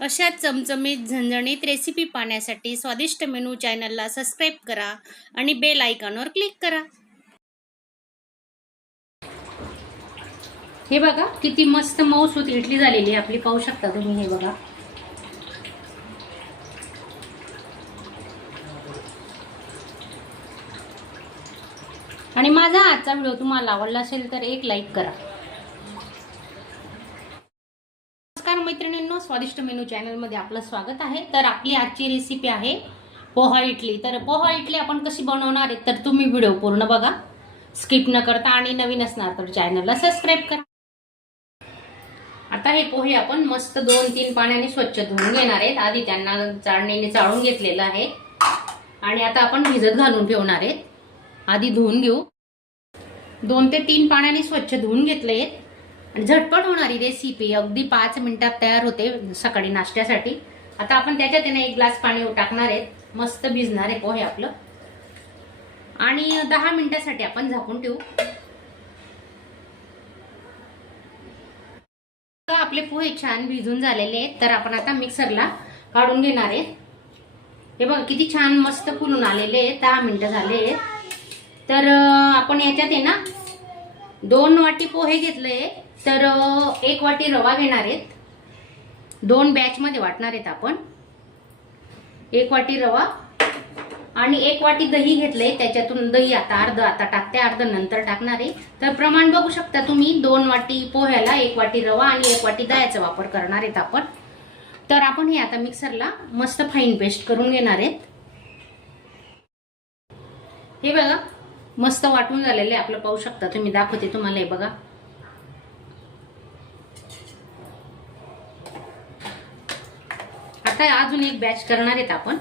अशा चमचमीत झणझणीत रेसिपी पाहण्यासाठी स्वादिष्ट मेनू चॅनलला सबस्क्राईब करा आणि बेल आयकॉनवर क्लिक करा। हे बघा किती मस्त मऊसूत इडली झालेली आहे आपली, पाहू शकता तुम्ही। हे बघा आणि माझा आजचा व्हिडिओ तुम्हाला आवडला असेल तर एक लाईक करा। नमस्कार मैत्रिणींनो, स्वादिष्ट मेनू चॅनल मध्ये आपलं स्वागत आहे। तर आपली आजची रेसिपी आहे पोहा इडली। तर पोहा इडली आपण कशी बनवणार आहे तर तुम्ही व्हिडिओ पूर्ण बघा, स्किप न करता, आणि नवीन असणार तर चॅनलला सबस्क्राईब करा। आता हे पोहे आपण मस्त 2-3 पाण्याने स्वच्छ धुवून घेणार आहेत। आधी त्यांना चाळणीने चाळून घेतलेलं आहे आणि आता आपण भिजत घालून ठेवणार आहेत। आधी धुवून घेऊ। 2 ते 3 पाण्याने स्वच्छ धुवून घेतले आणि झटपट होणारी रेसिपी अगदी 5 मिनिटात तयार होते सकाळी नाश्त्यासाठी। आता आपण त्याच्यात 1 ग्लास पाणी टाकणार आहेत। मस्त भिजणार आहे पोहे आपलं आणि 10 मिनिटांसाठी आपण झाकून ठेवू। आपले पोहे छान भिजून झालेले आहेत, तर आपण आता मिक्सरला काढून घेणार आहे। हे बघा किती छान मस्त फुलून आलेले आहेत। 10 मिनिटं झाले आहेत। तर आपण याच्यात आहे ना 2 वाटी पोहे घेतले, तर 1 वाटी रवा घेणार आहेत। 2 बॅच मध्ये वाटणार आहेत आपण। 1 वाटी रवा आणि 1 वाटी दही घेतले, त्याच्यातून दही आता आता टाकते, अर्ध नंतर टाकणार आहे। तर प्रमाण बघू शकता तुम्ही, 2 वाटी पोह्याला 1 वाटी रवा आणि 1 वाटी दह्याचा वापर करणार आहेत आपण। तर आपण हे आता मिक्सरला मस्त फाईन पेस्ट करून घेणार आहेत। हे बघा मस्त वाटून झालेले आपलं, पाहू शकता तुम्ही, दाखवते तुम्हाला। हे बघा आता अजून एक बॅच करणार आहेत आपण।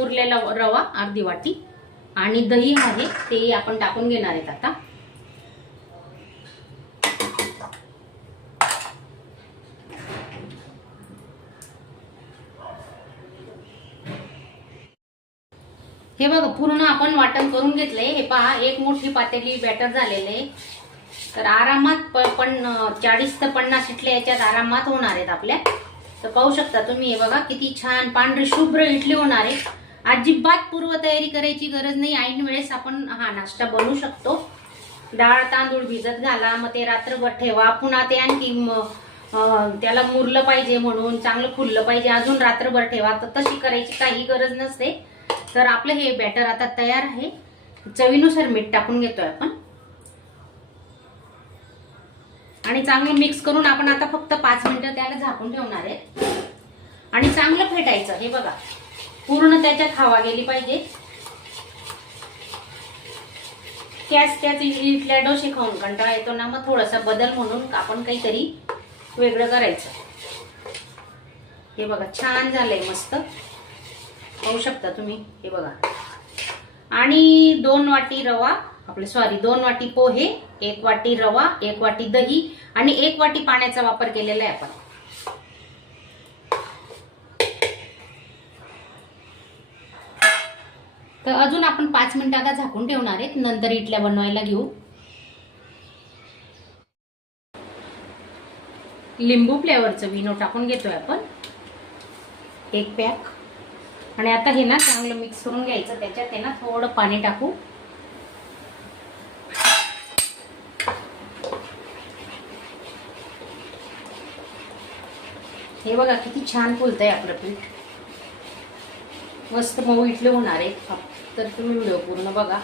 उरलेला रवा अर्धी वाटी आणि दही आहे ते आपण टाकून घेणार आहेत आता। हे बघा पूर्ण आपण वाटण करून घेतले। हे पहा, 1 मोठी पातेली बॅटर झालेले, तर आरामात 40 ते 50 इडल्या याच्यात आरामात होणार आहेत आपल्या। तर पाहू शकता तुम्ही, हे बघा किती छान पांढरी शुभ्र इडली होणार आहे। अजिबात पूर्व तयारी करायची गरज नाही, ऐन वेळेस आपण हा नाश्ता बनवू शकतो। डाळ तांदूळ भिजत घाला, मग ते रात्रभर ठेवा, पुन्हा ते आणखी त्याला मुरलं पाहिजे म्हणून, चांगलं फुललं पाहिजे अजून रात्रभर ठेवा, तर तशी करायची काही गरज नसते। तर आपलं हे बॅटर आता तयार आहे। चवीनुसार मीठ टाकून घेतोय आपण आणि चांगलं मिक्स करून आपण आता फक्त 5 मिनिटं त्याला झाकून ठेवणार आहे आणि चांगलं फेटायचं। हे बघा पूर्ण त्याच्यात हवा गेली पाहिजे। त्याच इडल्या डोसे खाऊन कंटाळा येतो ना, मग थोडासा बदल म्हणून आपण काहीतरी वेगळं करायचं। हे बघा छान झालंय मस्त, पाहू शकता तुम्ही। हे बघा आणि 2 वाटी रवा आपले 2 वाटी पोहे, 1 वाटी रवा, 1 वाटी दही आणि 1 वाटी पाण्याचा वापर केलेला आहे आपण। तर अजून आपण 5 मिनिटं आता झाकून ठेवणार आहेत, नंतर इडल्या बनवायला घेऊ। लिंबू फ्लेवरचं विनो टाकून घेतोय आपण 1 पॅक आणि आता हे ना चांगलं मिक्स करून घ्यायचं। त्याच्यात आहे ना थोडं पाणी टाकू। हे बघा किती छान फुलतंय आपलं पीठ, मस्त मऊ इडली होणार आहे। तर तुम्ही व्हिडिओ पूर्ण बघा।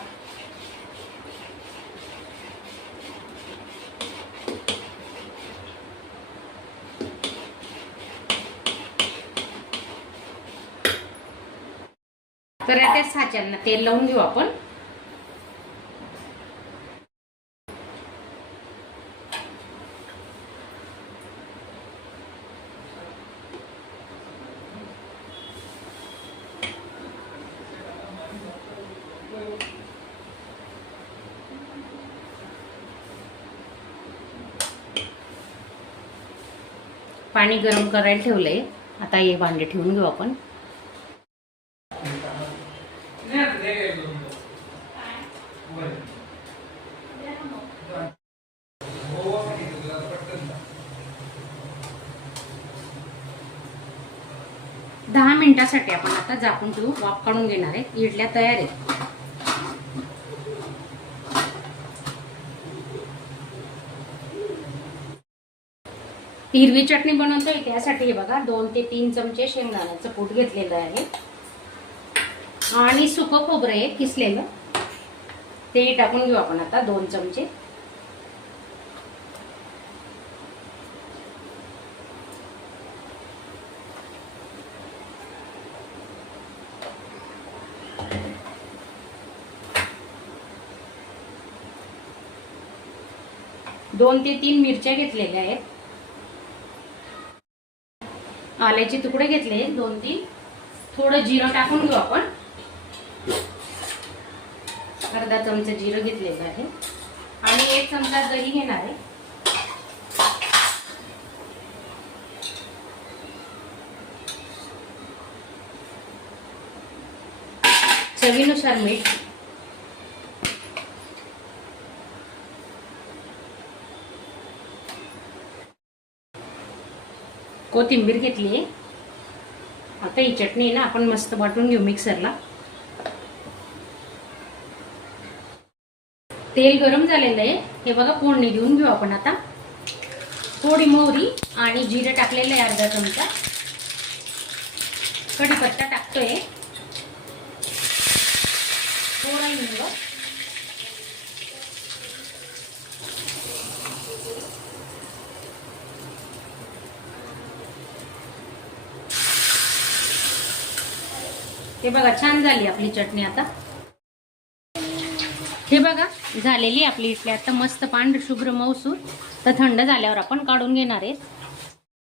तर त्या साच्यांना तेल लावून घेऊ आपण। पाणी गरम करायला ठेवलंय. आता हे भांडे ठेवून घेऊ आपण. दहा मिनिटासाठी आपण आता झाकून ठेवू. वाफ काढून घेणार आहे. इडल्या तयार आहेत. हिरवी चटणी बनवतोय त्यासाठी हे बघा 2 ते 3 चमचे शेंगदाण्याचं कूट घेतलेलं आहे आणि सुकं खोबरं आहे किसलेलं, ते टाकून घेऊ आपण आता 2 चमचे. दोन ते 3 मिरच्या घेतलेल्या आहेत. आल्याचे तुकडे घेतले 2-3. थोडं जिरं टाकून घेऊ आपण. अर्धा चमचा जिरं घेतलेलं आहे आणि 1 चमचा दही घेणार आहे. चवीनुसार मीठ. कोथिंबीर घेतली आहे. आता ही चटणी ना आपण मस्त वाटून घेऊ मिक्सरला. तेल गरम झालेलं आहे. हे बघा फोडणी देऊन घेऊ आपण आता. थोडी मोहरी आणि जिरे टाकलेलं आहे अर्धा चमचा. कढीपत्ता टाकतोय. थोडा हिंग. हे बघा छान झाली आपली चटणी. आता हे बघा झालेली आपली इडली आता मस्त पांढरी शुभ्र मऊसूर. तर थंड झाल्यावर आपण काढून घेणार आहे.